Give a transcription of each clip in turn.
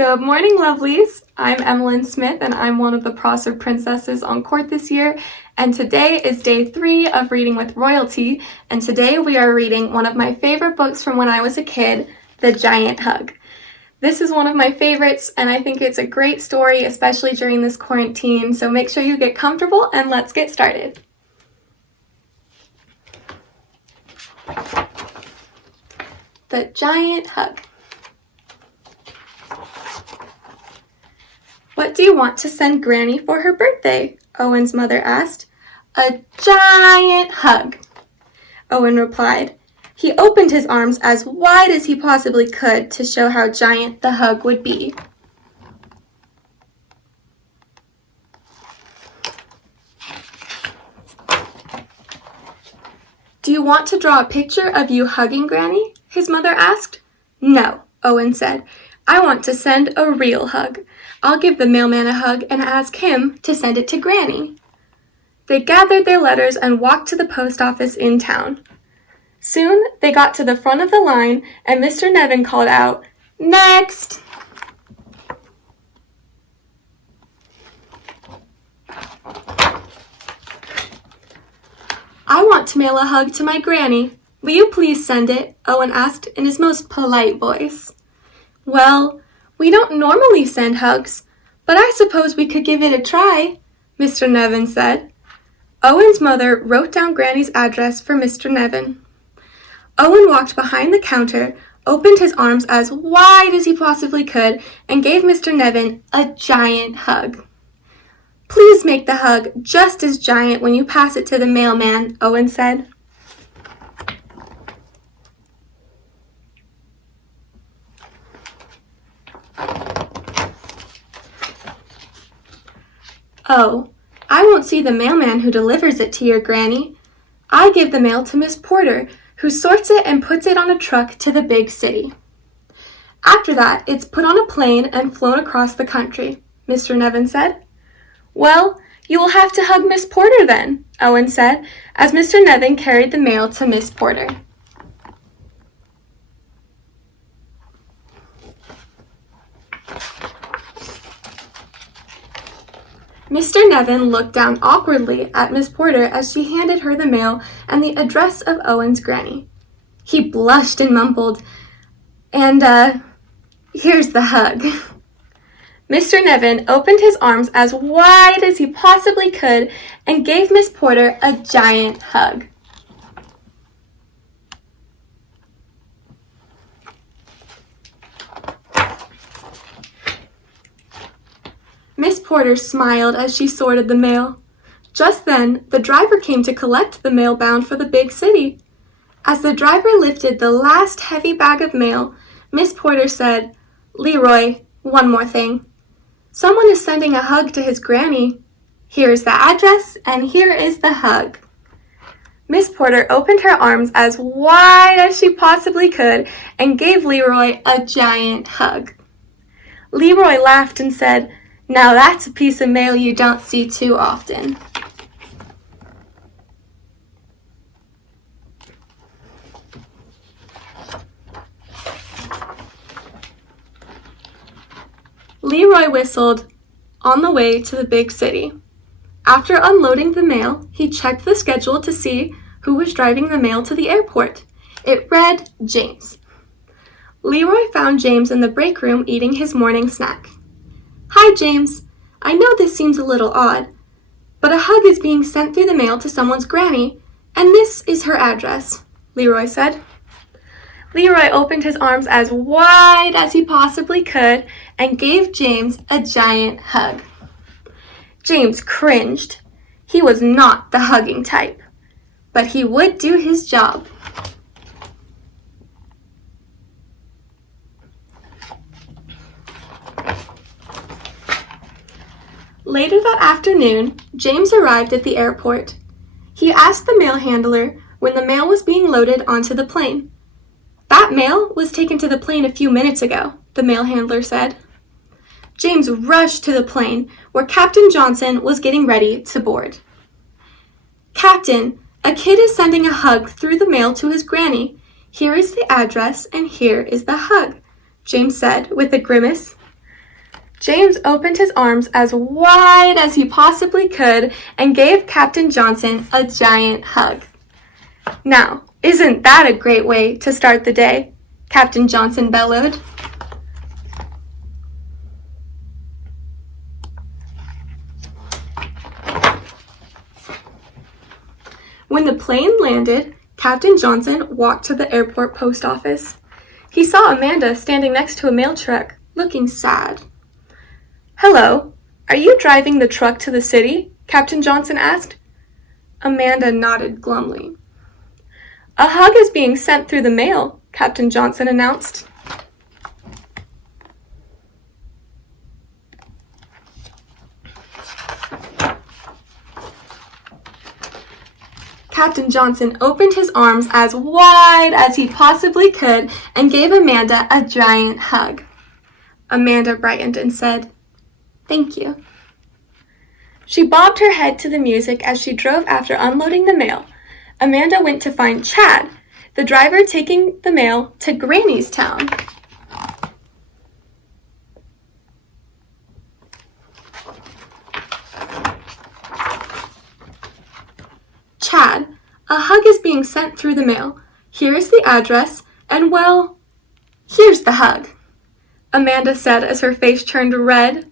Good morning, lovelies. I'm Emalyn Smith, and I'm one of the Prosser princesses on court this year. And today is day 3 of Reading with Royalty. And today we are reading one of my favorite books from when I was a kid, The Giant Hug. This is one of my favorites, and I think it's a great story, especially during this quarantine. So make sure you get comfortable, and let's get started. The Giant Hug. What do you want to send Granny for her birthday? Owen's mother asked. A giant hug, Owen replied. He opened his arms as wide as he possibly could to show how giant the hug would be. Do you want to draw a picture of you hugging Granny? His mother asked. No, Owen said. I want to send a real hug. I'll give the mailman a hug and ask him to send it to Granny. They gathered their letters and walked to the post office in town. Soon they got to the front of the line and Mr. Nevin called out, "Next!" I want to mail a hug to my Granny. Will you please send it? Owen asked in his most polite voice. Well, we don't normally send hugs, but I suppose we could give it a try, Mr. Nevin said. Owen's mother wrote down Granny's address for Mr. Nevin. Owen walked behind the counter, opened his arms as wide as he possibly could, and gave Mr. Nevin a giant hug. Please make the hug just as giant when you pass it to the mailman, Owen said. Oh, I won't see the mailman who delivers it to your Granny. I give the mail to Miss Porter, who sorts it and puts it on a truck to the big city. After that, it's put on a plane and flown across the country, Mr. Nevin said. Well, you will have to hug Miss Porter then, Owen said, as Mr. Nevin carried the mail to Miss Porter. Mr. Nevin looked down awkwardly at Miss Porter as she handed her the mail and the address of Owen's Granny. He blushed and mumbled, and, here's the hug. Mr. Nevin opened his arms as wide as he possibly could and gave Miss Porter a giant hug. Miss Porter smiled as she sorted the mail. Just then, the driver came to collect the mail bound for the big city. As the driver lifted the last heavy bag of mail, Miss Porter said, "Leroy, one more thing. Someone is sending a hug to his Granny. Here is the address, and here is the hug." Miss Porter opened her arms as wide as she possibly could and gave Leroy a giant hug. Leroy laughed and said, "Now that's a piece of mail you don't see too often." Leroy whistled on the way to the big city. After unloading the mail, he checked the schedule to see who was driving the mail to the airport. It read James. Leroy found James in the break room eating his morning snack. "Hi, James. I know this seems a little odd, but a hug is being sent through the mail to someone's Granny, and this is her address," Leroy said. Leroy opened his arms as wide as he possibly could and gave James a giant hug. James cringed. He was not the hugging type, but he would do his job. Later that afternoon, James arrived at the airport. He asked the mail handler when the mail was being loaded onto the plane. "That mail was taken to the plane a few minutes ago," the mail handler said. James rushed to the plane where Captain Johnson was getting ready to board. "Captain, a kid is sending a hug through the mail to his Granny. Here is the address and here is the hug," James said with a grimace. James opened his arms as wide as he possibly could and gave Captain Johnson a giant hug. "Now, isn't that a great way to start the day?" Captain Johnson bellowed. When the plane landed, Captain Johnson walked to the airport post office. He saw Amanda standing next to a mail truck, looking sad. "Hello, are you driving the truck to the city?" Captain Johnson asked. Amanda nodded glumly. "A hug is being sent through the mail," Captain Johnson announced. Captain Johnson opened his arms as wide as he possibly could and gave Amanda a giant hug. Amanda brightened and said, "Thank you." She bobbed her head to the music as she drove after unloading the mail. Amanda went to find Chad, the driver taking the mail to Granny's town. "Chad, a hug is being sent through the mail. Here is the address, and well, here's the hug," Amanda said as her face turned red.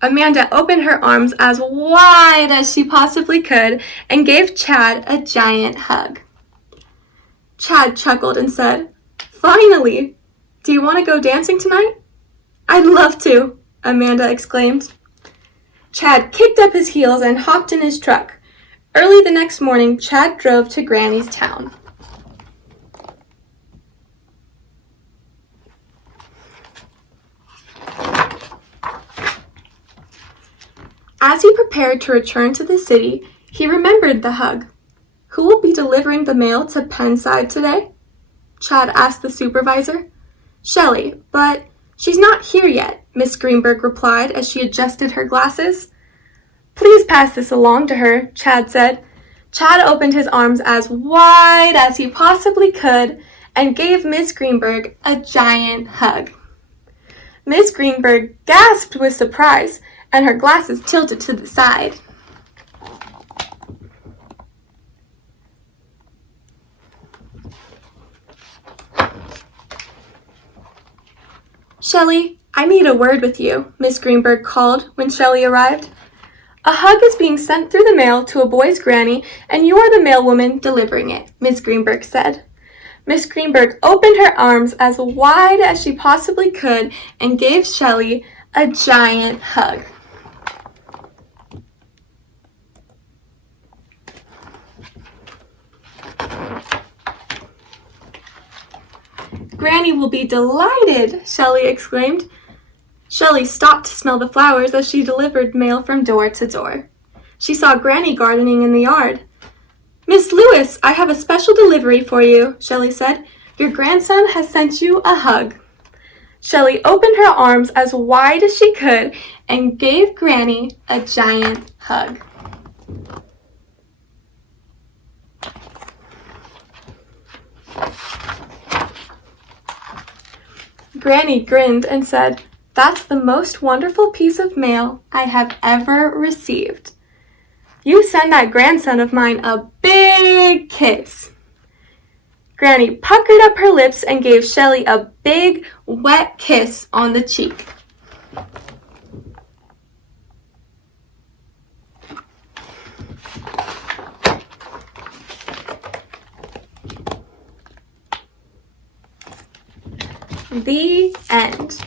Amanda opened her arms as wide as she possibly could and gave Chad a giant hug. Chad chuckled and said, "Finally! Do you want to go dancing tonight?" "I'd love to," Amanda exclaimed. Chad kicked up his heels and hopped in his truck. Early the next morning, Chad drove to Granny's town. As he prepared to return to the city, he remembered the hug. "Who will be delivering the mail to Penside today?" Chad asked the supervisor. "Shelley, but she's not here yet," Miss Greenberg replied as she adjusted her glasses. "Please pass this along to her," Chad said. Chad opened his arms as wide as he possibly could and gave Miss Greenberg a giant hug. Miss Greenberg gasped with surprise, and her glasses tilted to the side. "Shelley, I need a word with you," Miss Greenberg called when Shelley arrived. "A hug is being sent through the mail to a boy's granny, and you are the mailwoman delivering it," Miss Greenberg said. Miss Greenberg opened her arms as wide as she possibly could and gave Shelley a giant hug. "Granny will be delighted," Shelley exclaimed. Shelley stopped to smell the flowers as she delivered mail from door to door. She saw Granny gardening in the yard. "Miss Lewis, I have a special delivery for you," Shelley said. "Your grandson has sent you a hug." Shelley opened her arms as wide as she could and gave Granny a giant hug. Granny grinned and said, "That's the most wonderful piece of mail I have ever received. You send that grandson of mine a big kiss." Granny puckered up her lips and gave Shelley a big, wet kiss on the cheek. The end.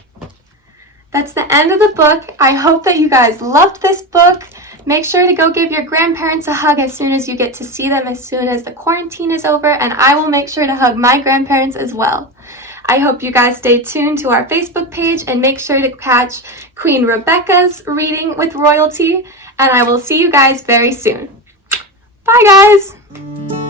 That's the end of the book. I hope that you guys loved this book. Make sure to go give your grandparents a hug as soon as you get to see them, as soon as the quarantine is over, and I will make sure to hug my grandparents as well. I hope you guys stay tuned to our Facebook page and make sure to catch Queen Rebecca's reading with royalty, and I will see you guys very soon. Bye, guys!